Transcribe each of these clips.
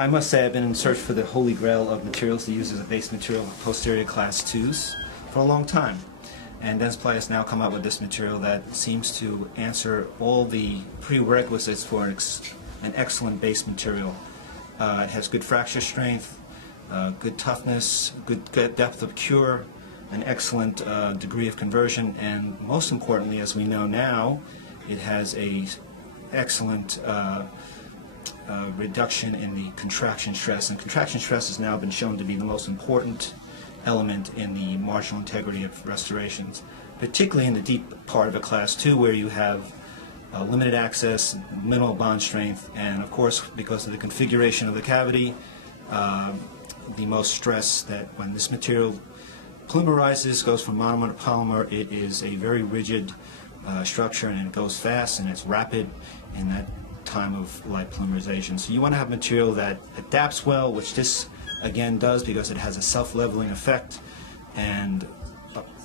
I must say I've been in search for the holy grail of materials to use as a base material for posterior class 2s for a long time. And Dentsply has now come out with this material that seems to answer all the prerequisites for an excellent base material. It has good fracture strength, good toughness, good depth of cure, an excellent degree of conversion, and most importantly, as we know now, it has a excellent reduction in the contraction stress. And contraction stress has now been shown to be the most important element in the marginal integrity of restorations, particularly in the deep part of a class 2 where you have limited access, minimal bond strength, and of course, because of the configuration of the cavity, the most stress that when this material polymerizes, goes from monomer to polymer, it is a very rigid structure, and it goes fast and it's rapid in that time of light polymerization. So you want to have material that adapts well, which this again does because it has a self-leveling effect and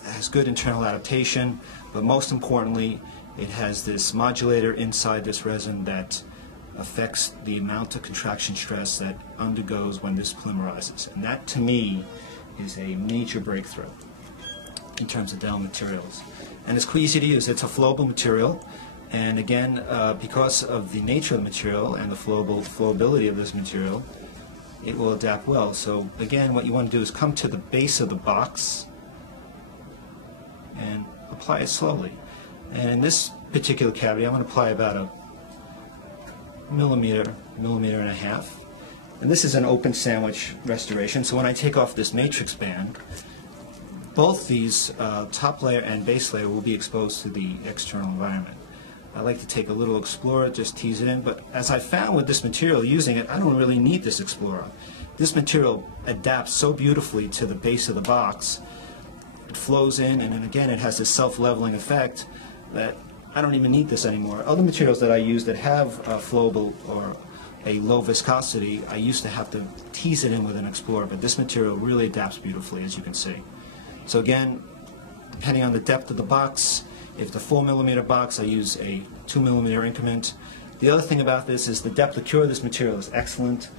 has good internal adaptation, but most importantly it has this modulator inside this resin that affects the amount of contraction stress that undergoes when this polymerizes. And that to me is a major breakthrough in terms of dental materials. And it's quite easy to use. It's a flowable material, and again, because of the nature of the material and the flowability of this material, it will adapt well. So again, what you want to do is come to the base of the box and apply it slowly. And in this particular cavity, I'm going to apply about a millimeter and a half. And this is an open sandwich restoration, so when I take off this matrix band, both these top layer and base layer will be exposed to the external environment. I like to take a little explorer, just tease it in, but as I found with this material, using it, I don't really need this explorer. This material adapts so beautifully to the base of the box. It flows in, and then again it has this self-leveling effect that I don't even need this anymore. Other materials that I use that have flowable or a low viscosity, I used to have to tease it in with an explorer, but this material really adapts beautifully, as you can see. So again, depending on the depth of the box, if the 4mm box, I use a 2mm increment. The other thing about this is the depth of cure of this material is excellent.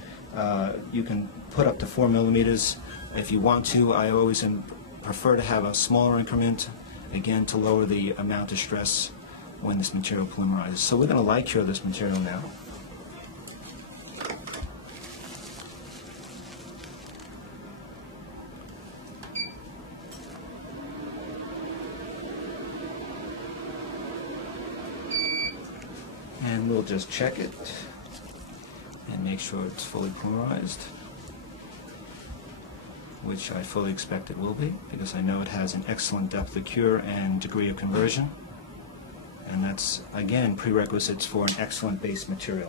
You can put up to 4mm if you want to. I always prefer to have a smaller increment, again, to lower the amount of stress when this material polymerizes. So we're going to light cure this material now. And we'll just check it and make sure it's fully polymerized, which I fully expect it will be because I know it has an excellent depth of cure and degree of conversion, and that's again prerequisites for an excellent base material.